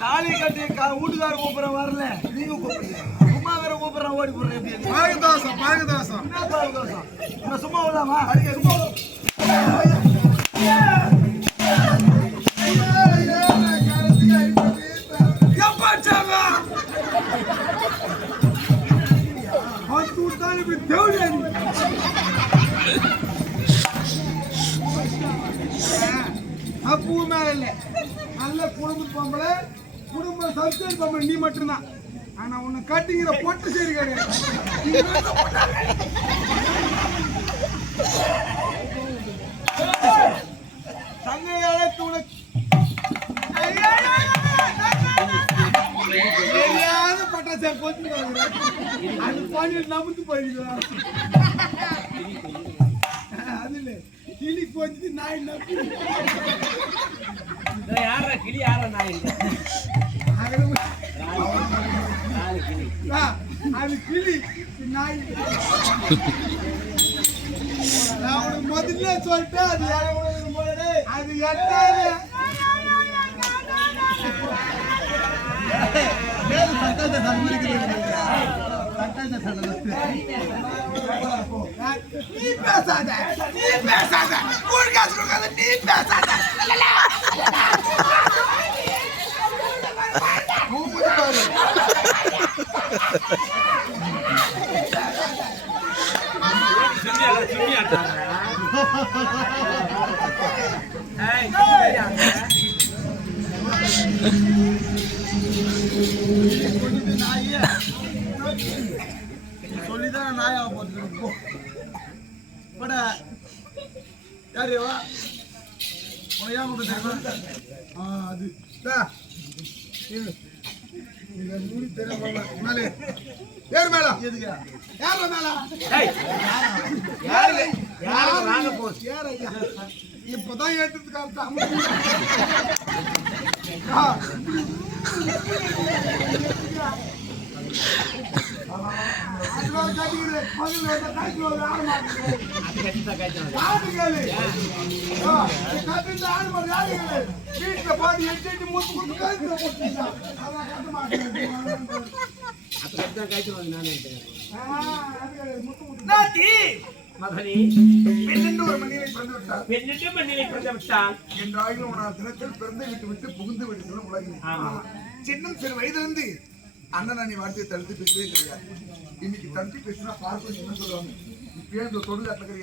தாலி கட்டி வீட்டுக்கார கூப்பிடுற வரல, நீங்க கூப்பிடுறீங்க. சும்மா வேற கூப்பிடுறேன், ஓடி போடுறேன். பாகதோசம் சும்மா விடலாமா? அப்பூ மேல இல்ல, நல்ல குடும்ப பொம்பளை, குடும்ப சப்ஜெக்ட் பொம்பளை நீ மட்டும்தான். ஆனா உன்னை கட்டிங்கிற பொட்டு சரி கிடையாது. தங்கையால தூணை பட்டாசா போட்டு அது பாண்டிய நமுத்து போயிருக்கலாம். அது இல்ல கிளி போச்சு நாய் நம்பி யாரா கிளி யாரா நாய்? அது கிளி நாய். நான் உனக்கு முதல்ல சொல்லிட்டேன், அது எட்டாது. நீ பேசாத, நீ பேசாத, கூழ் காசு கொடுக்காத, நீ பேசாத. சொல்லிதான் நாயா போட்டு பட யாரையவா உனையா மட்டும் அது மேலே ஏறு மேல எதுக்கு யார மேல இப்பதான் ஏற்றது காலத்தா சின்னம் சிறு வயதிலிருந்து அண்ணன் அண்ணி வார்த்தையை தடுத்து பேசவே கிடையாது. இன்னைக்கு தடுத்து பேசினா பார்க்க என்ன சொல்லுவாங்க, இப்பயே இந்த தொழில்